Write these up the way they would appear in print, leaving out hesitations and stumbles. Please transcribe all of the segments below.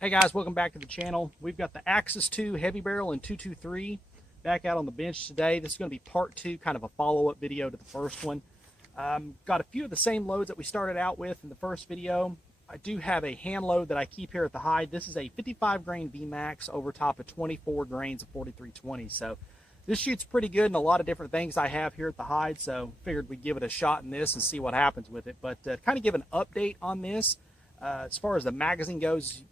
Hey guys, welcome back to the channel. We've got the Axis 2 Heavy Barrel and 223 back out on the bench today. This is going to be part 2, kind of a follow-up video to the first one. Got a few of the same loads that we started out with in the first video. I do have a hand load that I keep here at the hide. This is a 55 grain VMAX over top of 24 grains of 4320. So this shoots pretty good in a lot of different things I have here at the hide. So figured we'd give it a shot in this and see what happens with it. But kind of give an update on this as far as the magazine goes.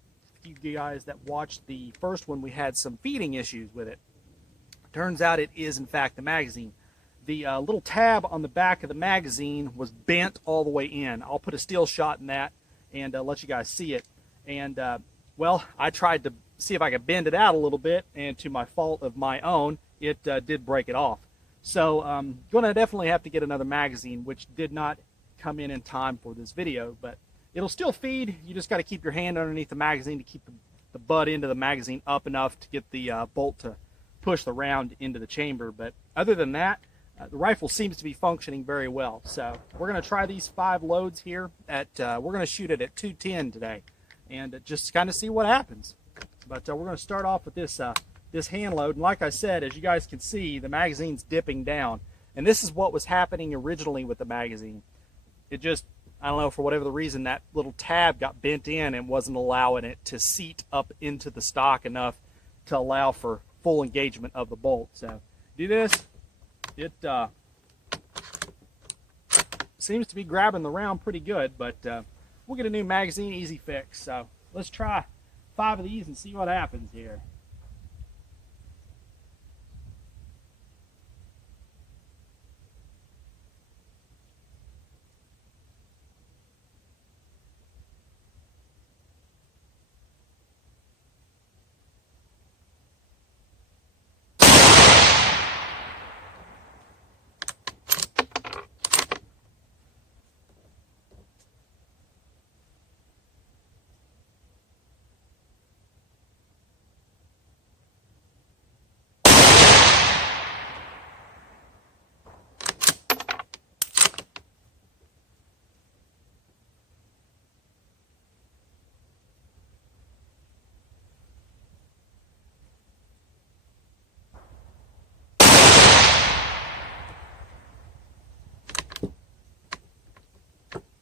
You guys that watched the first one, we had some feeding issues with it. Turns out it is in fact the magazine. The little tab on the back of the magazine was bent all the way in. I'll put a steel shot in that and let you guys see it. And well, I tried to see if I could bend it out a little bit, and to my fault of my own, it did break it off. So gonna definitely have to get another magazine, which did not come in time for this video, but it'll still feed. You just got to keep your hand underneath the magazine to keep the butt into the magazine up enough to get the bolt to push the round into the chamber. But other than that, the rifle seems to be functioning very well. So we're going to try these 5 loads here. We're going to shoot it at 210 today, and just kind of see what happens. But we're going to start off with this this hand load. And like I said, as you guys can see, the magazine's dipping down, and this is what was happening originally with the magazine. It just, I don't know, for whatever the reason, that little tab got bent in and wasn't allowing it to seat up into the stock enough to allow for full engagement of the bolt. So do this, it seems to be grabbing the round pretty good, but we'll get a new magazine, easy fix. So let's try 5 of these and see what happens here.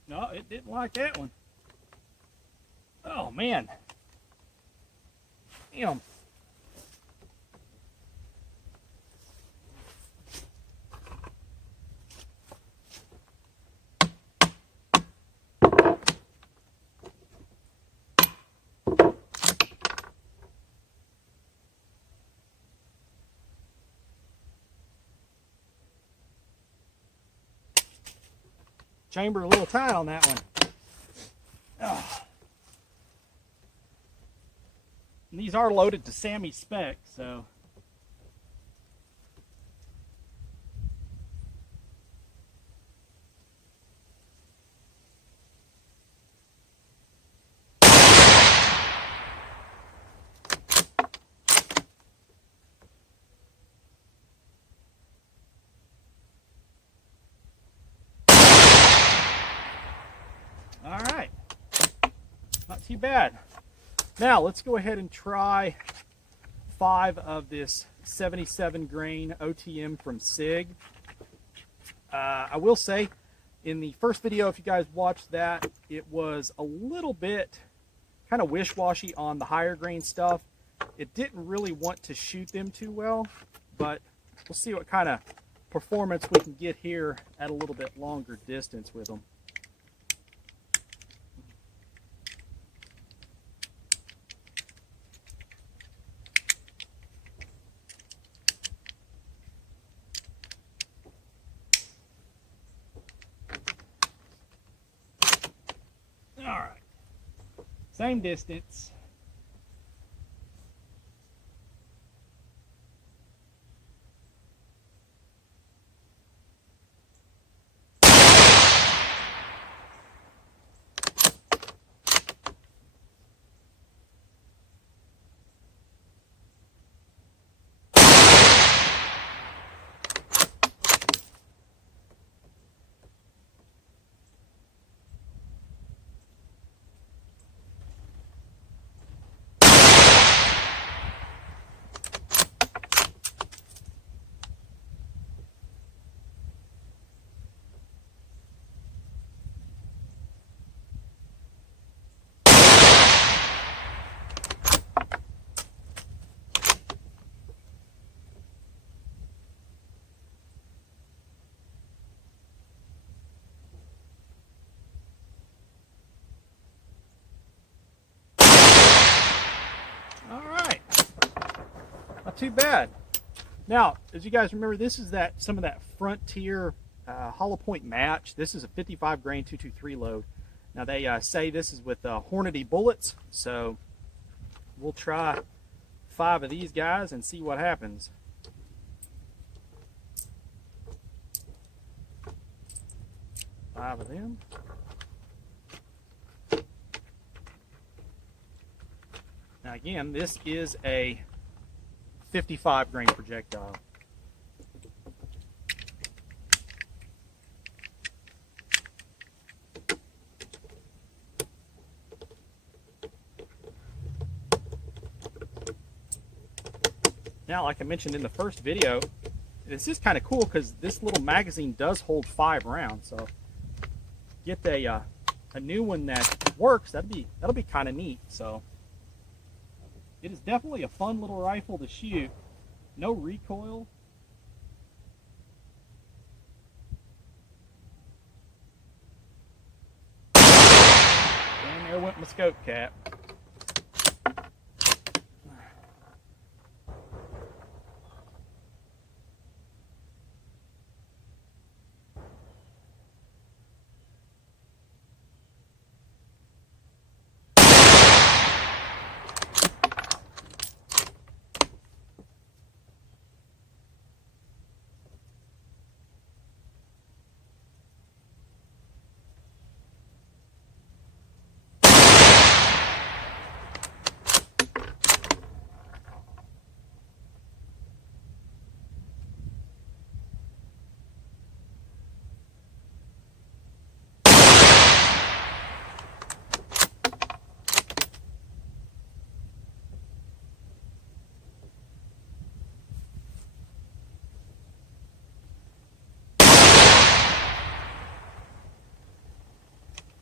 No, it didn't like that one. Oh man. Damn. Chamber a little tight on that one. Oh. And these are loaded to Sammy spec, so. All right, not too bad. Now let's go ahead and try 5 of this 77 grain OTM from SIG. I will say, in the first video, if you guys watched that, it was a little bit kind of wish-washy on the higher grain stuff. It didn't really want to shoot them too well, but we'll see what kind of performance we can get here at a little bit longer distance with them. All right, same distance. Not too bad. Now, as you guys remember, this is some of that Frontier hollow point match. This is a 55 grain 223 load. Now they say this is with Hornady bullets, so we'll try 5 of these guys and see what happens. Five of them. Now again, this is a 55 grain projectile. Now, like I mentioned in the first video, this is kind of cool because this little magazine does hold 5 rounds. So get a new one that works. That'll be kind of neat. So it is definitely a fun little rifle to shoot. No recoil. And there went my scope cap.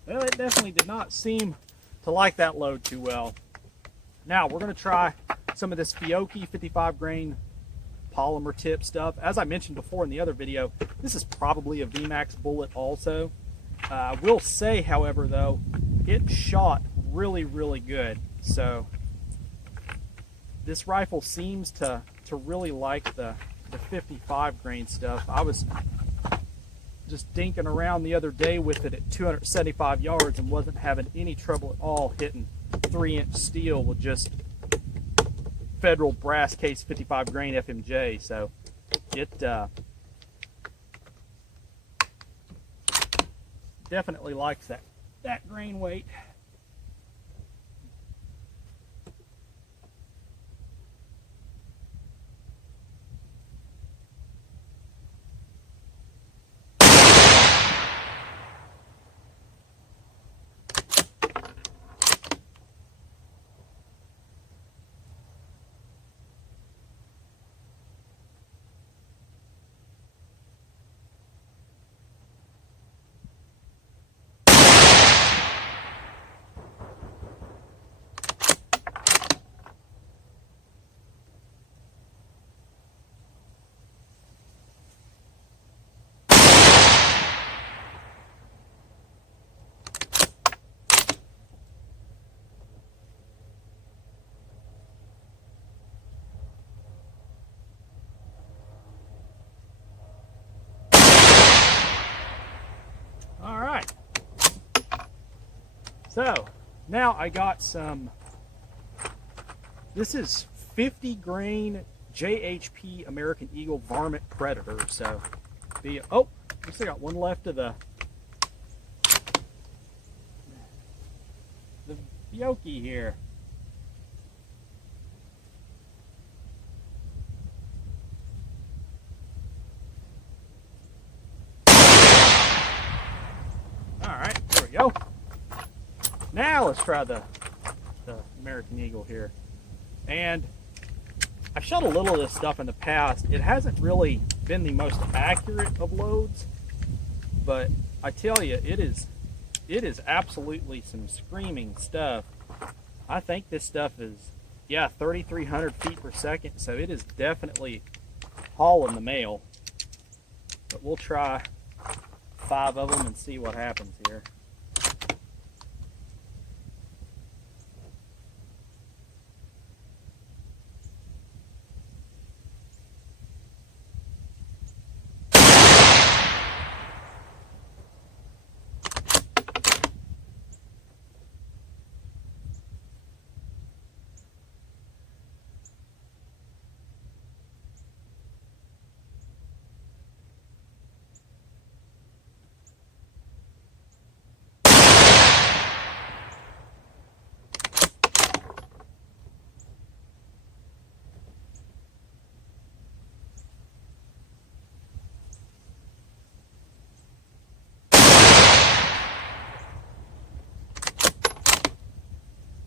Well, it definitely did not seem to like that load too well. Now, we're going to try some of this Fiocchi 55 grain polymer tip stuff. As I mentioned before in the other video, this is probably a VMAX bullet also. I will say, however, though, it shot really, really good. So this rifle seems to really like the 55 grain stuff. I was just dinking around the other day with it at 275 yards and wasn't having any trouble at all hitting 3-inch steel with just Federal brass case 55 grain FMJ. So it definitely likes that grain weight. All right. So now I got some, this is 50 grain JHP American Eagle Varmint Predator. So oh, I still got one left of the Fiocchi here. Go. Now let's try the American Eagle here. And I've shot a little of this stuff in the past. It hasn't really been the most accurate of loads, but I tell you, it is absolutely some screaming stuff. I think this stuff is, yeah, 3,300 feet per second, so it is definitely hauling the mail. But we'll try 5 of them and see what happens here.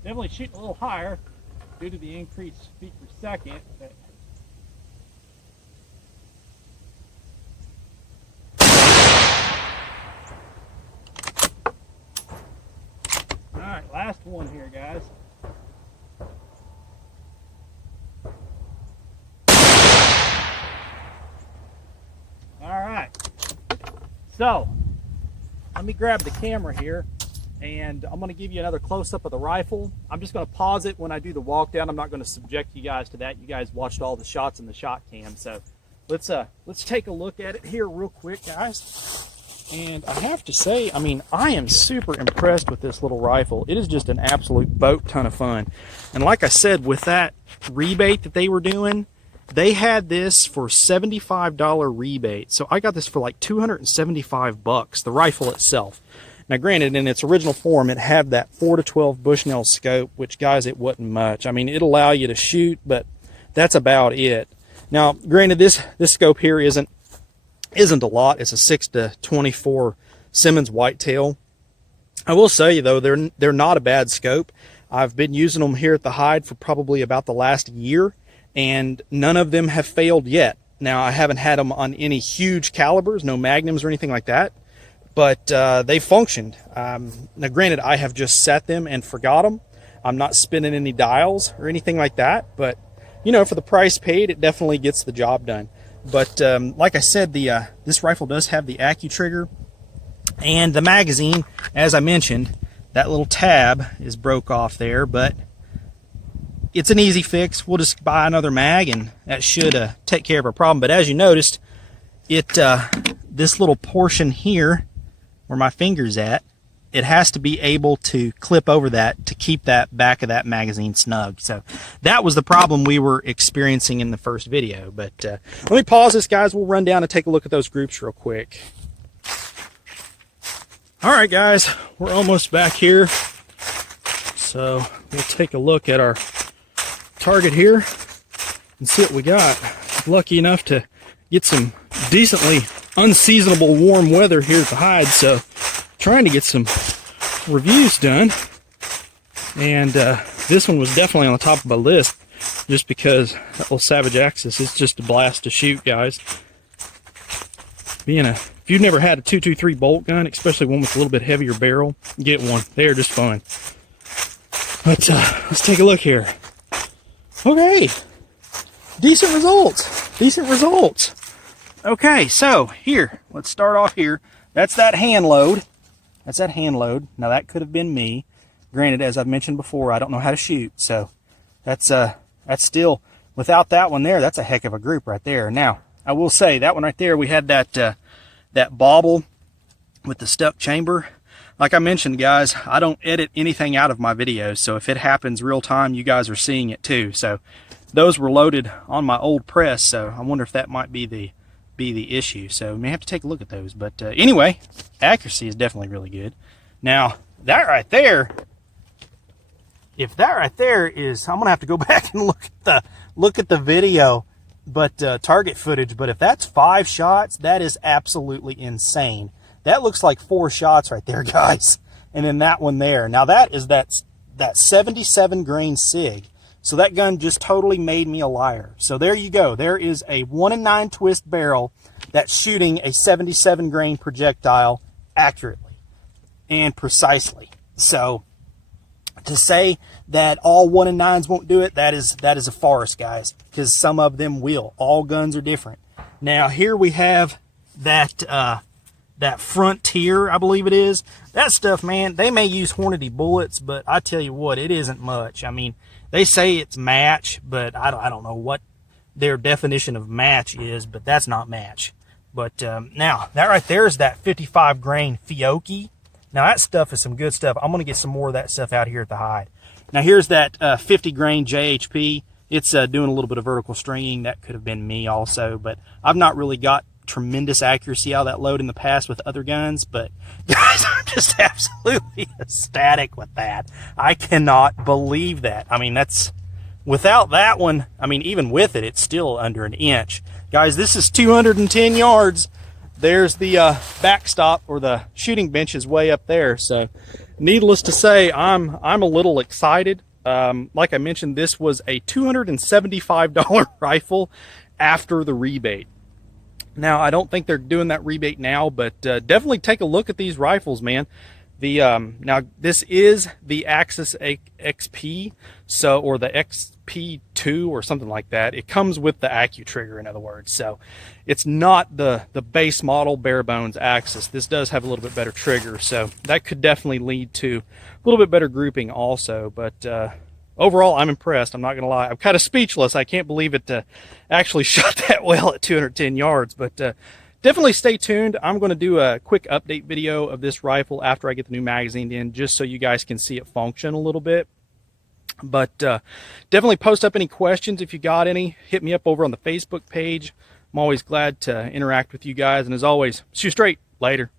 Definitely shooting a little higher due to the increased feet per second. But all right, last one here, guys. All right, so let me grab the camera here, and I'm going to give you another close-up of the rifle. I'm just going to pause it when I do the walk down. I'm not going to subject you guys to that. You guys watched all the shots in the shot cam, so let's take a look at it here real quick, guys. And I have to say, I mean, I am super impressed with this little rifle. It is just an absolute boat ton of fun. And like I said, with that rebate that they were doing, they had this for $75 rebate. So I got this for like $275, the rifle itself. Now granted, in its original form, it had that 4 to 12 Bushnell scope, which, guys, it wasn't much. I mean, it'll allow you to shoot, but that's about it. Now granted, this scope here isn't a lot. It's a 6 to 24 Simmons whitetail. I will say though, they're not a bad scope. I've been using them here at the hide for probably about the last year, and none of them have failed yet. Now, I haven't had them on any huge calibers, no magnums or anything like that, but they functioned. Now granted, I have just set them and forgot them. I'm not spinning any dials or anything like that, but you know, for the price paid, it definitely gets the job done. But like I said, this rifle does have the AccuTrigger, and the magazine, as I mentioned, that little tab is broke off there, but it's an easy fix. We'll just buy another mag, and that should take care of our problem. But as you noticed, this little portion here, where my finger's at, it has to be able to clip over that to keep that back of that magazine snug. So that was the problem we were experiencing in the first video. But let me pause this, guys. We'll run down and take a look at those groups real quick. All right, guys, we're almost back here. So we'll take a look at our target here and see what we got. Lucky enough to get some decently unseasonable warm weather here at the hide, so trying to get some reviews done. And this one was definitely on the top of my list, just because that little Savage Axis is just a blast to shoot, guys. If you've never had a 223 bolt gun, especially one with a little bit heavier barrel, get one. They are just fun. But let's take a look here. Okay, decent results. Okay, so here, let's start off here. That's that hand load. Now that could have been me. Granted, as I've mentioned before, I don't know how to shoot, so that's still, without that one there, that's a heck of a group right there. Now, I will say, that one right there, we had that bobble with the stuck chamber. Like I mentioned, guys, I don't edit anything out of my videos, so if it happens real time, you guys are seeing it too. So those were loaded on my old press, so I wonder if that might be the issue. So we may have to take a look at those. But anyway, accuracy is definitely really good. Now, that right there, if that right there is, I'm gonna have to go back and look at the video, but target footage. But if that's 5 shots, that is absolutely insane. That looks like 4 shots right there, guys. And then that one there. Now that is that 77 grain SIG. So that gun just totally made me a liar. So there you go. There is a 1 9 twist barrel that's shooting a 77 grain projectile accurately and precisely. So to say that all 1 9s won't do it, that is a farce, guys, because some of them will. All guns are different. Now here we have that Frontier, I believe it is. That stuff, man, they may use Hornady bullets, but I tell you what, it isn't much. I mean, they say it's match, but I don't know what their definition of match is, but that's not match. But now, that right there is that 55 grain Fiocchi. Now, that stuff is some good stuff. I'm going to get some more of that stuff out here at the hide. Now, here's that 50 grain JHP. It's doing a little bit of vertical stringing. That could have been me also, but I've not really got tremendous accuracy out of that load in the past with other guns. But guys, I'm just absolutely ecstatic with that. I cannot believe that. I mean, that's, without that one, I mean, even with it, it's still under an inch. Guys, this is 210 yards. There's the backstop, or the shooting bench is way up there. So needless to say, I'm a little excited. Like I mentioned, this was a $275 rifle after the rebate. Now, I don't think they're doing that rebate now, but definitely take a look at these rifles, man. The now this is the Axis XP, so, or the XP2 or something like that. It comes with the AccuTrigger, in other words. So it's not the base model bare bones Axis. This does have a little bit better trigger, so that could definitely lead to a little bit better grouping also. But overall, I'm impressed. I'm not gonna lie. I'm kind of speechless. I can't believe it actually shot that well at 210 yards. But definitely stay tuned. I'm going to do a quick update video of this rifle after I get the new magazine in, just so you guys can see it function a little bit. But definitely post up any questions if you got any. Hit me up over on the Facebook page. I'm always glad to interact with you guys. And as always, shoot straight. Later.